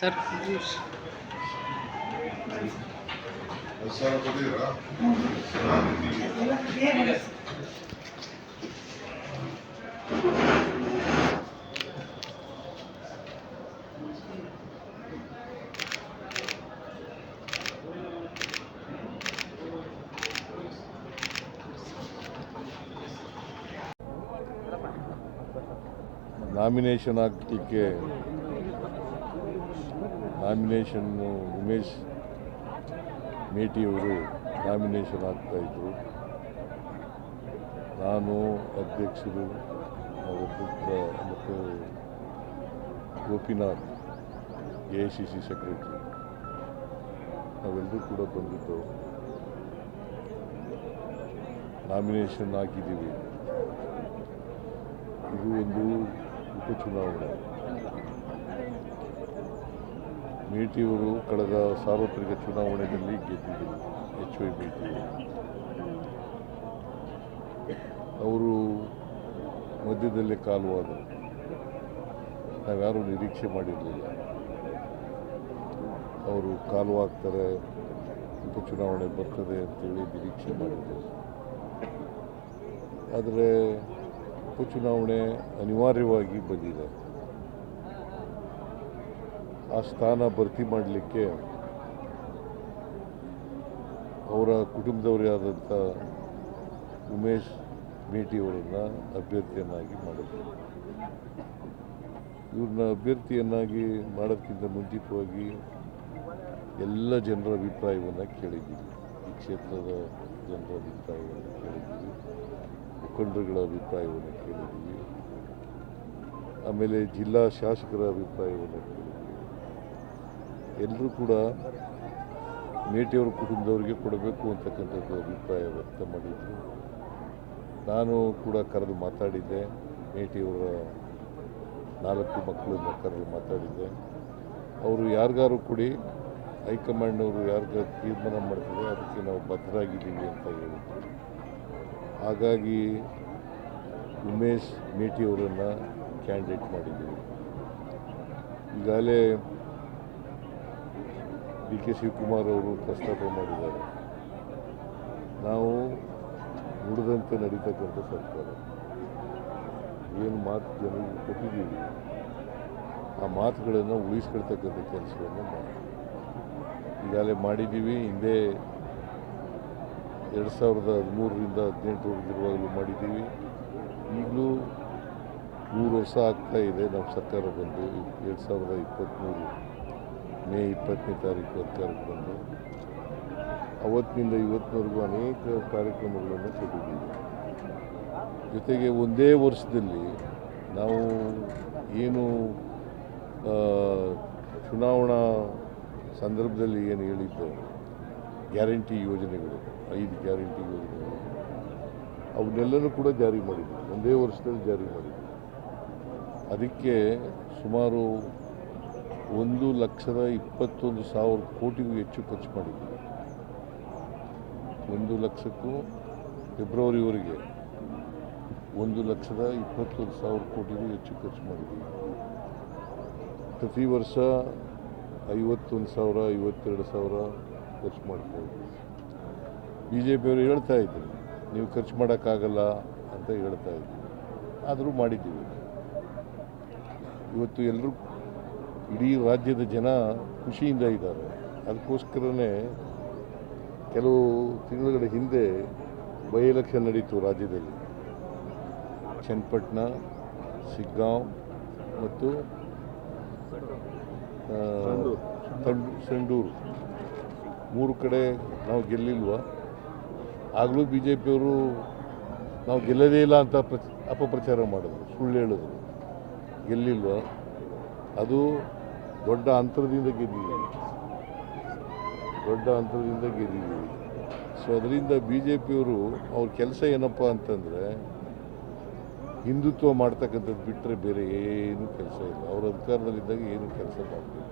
Sir nomination ಹಾಕಲಿಕ್ಕೆ Umesh ಮೇಟಿಯವರು nomination ಆಗ್ತಾಯಿದ್ರು. ನಾನು ಅಧ್ಯಕ್ಷರು ಮತ್ತು ಗೋಪಿನಾಥ್ AICC ಸೆಕ್ರೆಟರಿ ನಾವೆಲ್ಲರೂ ಕೂಡ ಬಂದಿದ್ದೆವು. ನಾಮಿನೇಷನ್ ಹಾಕಿದ್ದೀವಿ. ಇದು ಒಂದು ಉಪಚುನಾವಣೆ. ಮೇಟಿಯವರು ಕಳೆದ ಸಾರ್ವತ್ರಿಕ ಚುನಾವಣೆಯಲ್ಲಿ ಗೆದ್ದಿದ್ದರು. HY ಮೇಟಿಯವರು ಅವರು ಮಧ್ಯದಲ್ಲೇ ಕಾಲುವಾದರು. ನಾವ್ಯಾರೂ ನಿರೀಕ್ಷೆ ಮಾಡಿರಲಿಲ್ಲ ಅವರು ಕಾಲುವಾಗ್ತಾರೆ, ಉಪಚುನಾವಣೆ ಬರ್ತದೆ ಅಂತೇಳಿ ನಿರೀಕ್ಷೆ ಮಾಡಿದ್ದರು. ಆದರೆ ಉಪಚುನಾವಣೆ ಅನಿವಾರ್ಯವಾಗಿ ಬಂದಿದೆ. ಆ ಸ್ಥಾನ ಭರ್ತಿ ಮಾಡಲಿಕ್ಕೆ ಅವರ ಕುಟುಂಬದವರೇ ಆದಂಥ ಉಮೇಶ್ ಮೇಟಿಯವರನ್ನು ಅಭ್ಯರ್ಥಿಯನ್ನಾಗಿ ಮಾಡಿದ್ರು. ಇವ್ರನ್ನ ಅಭ್ಯರ್ಥಿಯನ್ನಾಗಿ ಮಾಡೋದಕ್ಕಿಂತ ಮುಂಚಿತವಾಗಿ ಎಲ್ಲ ಜನರ ಅಭಿಪ್ರಾಯವನ್ನು ಕೇಳಿದ್ದೀವಿ. ಈ ಕ್ಷೇತ್ರದ ಜನರ ಅಭಿಪ್ರಾಯವನ್ನು ಕೇಳಿದ್ದೀವಿ, ಮುಖಂಡರುಗಳ ಅಭಿಪ್ರಾಯವನ್ನು ಕೇಳಿದ್ದೀವಿ, ಆಮೇಲೆ ಜಿಲ್ಲಾ ಶಾಸಕರ ಅಭಿಪ್ರಾಯವನ್ನು ಕೇಳಿದ್ದೀವಿ. ಎಲ್ಲರೂ ಕೂಡ ಮೇಟಿಯವರ ಕುಟುಂಬದವರಿಗೆ ಕೊಡಬೇಕು ಅಂತಕ್ಕಂಥದ್ದು ಅಭಿಪ್ರಾಯ ವ್ಯಕ್ತ ಮಾಡಿದರು. ನಾನು ಕೂಡ ಕರೆದು ಮಾತಾಡಿದ್ದೆ. ಮೇಟಿಯವರ 4 ಮಕ್ಕಳನ್ನು ಕರೆದು ಮಾತಾಡಿದ್ದೆ. ಅವರು ಯಾರಿಗಾರು ಕೊಡಿ, ಹೈಕಮಾಂಡ್ನವರು ಯಾರಿಗಾರು ತೀರ್ಮಾನ ಮಾಡ್ತಾರೆ ಅದಕ್ಕೆ ನಾವು ಬದ್ಧರಾಗಿದ್ದೀವಿ ಅಂತ ಹೇಳಿದ್ರು. ಹಾಗಾಗಿ ಉಮೇಶ್ ಮೇಟಿಯವರನ್ನು ಕ್ಯಾಂಡಿಡೇಟ್ ಮಾಡಿದ್ದೀವಿ. ಈಗಾಗಲೇ DK ಶಿವಕುಮಾರ್ ಅವರು ಪ್ರಸ್ತಾಪ ಮಾಡಿದ್ದಾರೆ. ನಾವು ನುಡಿದಂತೆ ನಡೀತಕ್ಕಂಥ ಸರ್ಕಾರ, ಏನು ಮಾತು ಜನರಿಗೆ ಕೊಟ್ಟಿದ್ದೀವಿ ಆ ಮಾತುಗಳನ್ನು ಉಳಿಸ್ಕೊಳ್ತಕ್ಕಂಥ ಕೆಲಸವನ್ನು ಮಾಡಿ ಈಗಾಗಲೇ ಮಾಡಿದ್ದೀವಿ. ಹಿಂದೆ 2013ರಿಂದ 2018ವರೆಗಿರುವಾಗಲೂ ಮಾಡಿದ್ದೀವಿ. ಈಗಲೂ 3 ವರ್ಷ ಆಗ್ತಾ ಇದೆ ನಮ್ಮ ಸರ್ಕಾರ ಬಂದು. 2023 ಮೇ 20ನೇ ತಾರೀಕು ಅಧಿಕಾರಕ್ಕೆ ಬಂದು ಅವತ್ತಿನಿಂದ ಇವತ್ತಿನವರೆಗೂ ಅನೇಕ ಕಾರ್ಯಕ್ರಮಗಳನ್ನು ಕೊಟ್ಟಿದ್ದೀವಿ. ಜೊತೆಗೆ ಒಂದೇ ವರ್ಷದಲ್ಲಿ ನಾವು ಏನು ಚುನಾವಣಾ ಸಂದರ್ಭದಲ್ಲಿ ಏನು ಹೇಳಿದ್ದು ಗ್ಯಾರಂಟಿ ಯೋಜನೆಗಳು, 5 ಗ್ಯಾರಂಟಿ ಯೋಜನೆಗಳು, ಅವನ್ನೆಲ್ಲನೂ ಕೂಡ ಜಾರಿ ಮಾಡಿದ್ವಿ. ಒಂದೇ ವರ್ಷದಲ್ಲಿ ಜಾರಿ ಮಾಡಿದ್ವಿ. ಅದಕ್ಕೆ ಸುಮಾರು 1,21,000 ಕೋಟಿಗೂ ಹೆಚ್ಚು ಖರ್ಚು ಮಾಡಿದ್ವಿ. 1 ಲಕ್ಷಕ್ಕೂ ಫೆಬ್ರವರಿವರೆಗೆ 1,21,000 ಕೋಟಿಗೂ ಹೆಚ್ಚು ಖರ್ಚು ಮಾಡಿದ್ವಿ. ಪ್ರತಿ ವರ್ಷ 51,000 52,000 ಖರ್ಚು ಮಾಡ್ತಾಯಿದ್ವಿ. BJP ಅವರು ಹೇಳ್ತಾ ಇದ್ರು ನೀವು ಖರ್ಚು ಮಾಡೋಕ್ಕಾಗಲ್ಲ ಅಂತ ಹೇಳ್ತಾ ಇದ್ವಿ. ಆದರೂ ಮಾಡಿದ್ದೀವಿ. ಇವತ್ತು ಎಲ್ಲರೂ ಇಡೀ ರಾಜ್ಯದ ಜನ ಖುಷಿಯಿಂದ ಇದ್ದಾರೆ. ಅದಕ್ಕೋಸ್ಕರನೇ ಕೆಲವು ತಿಂಗಳ ಹಿಂದೆ ಬೈ ಎಲೆಕ್ಷನ್ ನಡೀತು ರಾಜ್ಯದಲ್ಲಿ. ಚನ್ನಪಟ್ಟಣ, ಸಿಗ್ಗಾಂವ್ ಮತ್ತು ಸಂಡೂರು 3 ಕಡೆ ನಾವು ಗೆಲ್ಲಿಲ್ವ. ಆಗಲೂ BJP ಅವರು ನಾವು ಗೆಲ್ಲದೇ ಇಲ್ಲ ಅಂತ ಅಪಪ್ರಚಾರ ಮಾಡಿದ್ರು, ಸುಳ್ಳು ಹೇಳಿದ್ರು. ಗೆಲ್ಲಿಲ್ವ, ಅದು ದೊಡ್ಡ ಅಂತರದಿಂದ ಗೆದ್ದಿದ್ದೀವಿ. ಸೊ ಅದರಿಂದ BJP ಅವರು ಅವ್ರ ಕೆಲಸ ಏನಪ್ಪ ಅಂತಂದರೆ ಹಿಂದುತ್ವ ಮಾಡ್ತಕ್ಕಂಥದ್ದು ಬಿಟ್ಟರೆ ಬೇರೆ ಏನೂ ಕೆಲಸ ಇಲ್ಲ. ಅವ್ರ ಅಧಿಕಾರದಲ್ಲಿದ್ದಾಗ ಏನು ಕೆಲಸ ಮಾಡ್ತೀವಿ.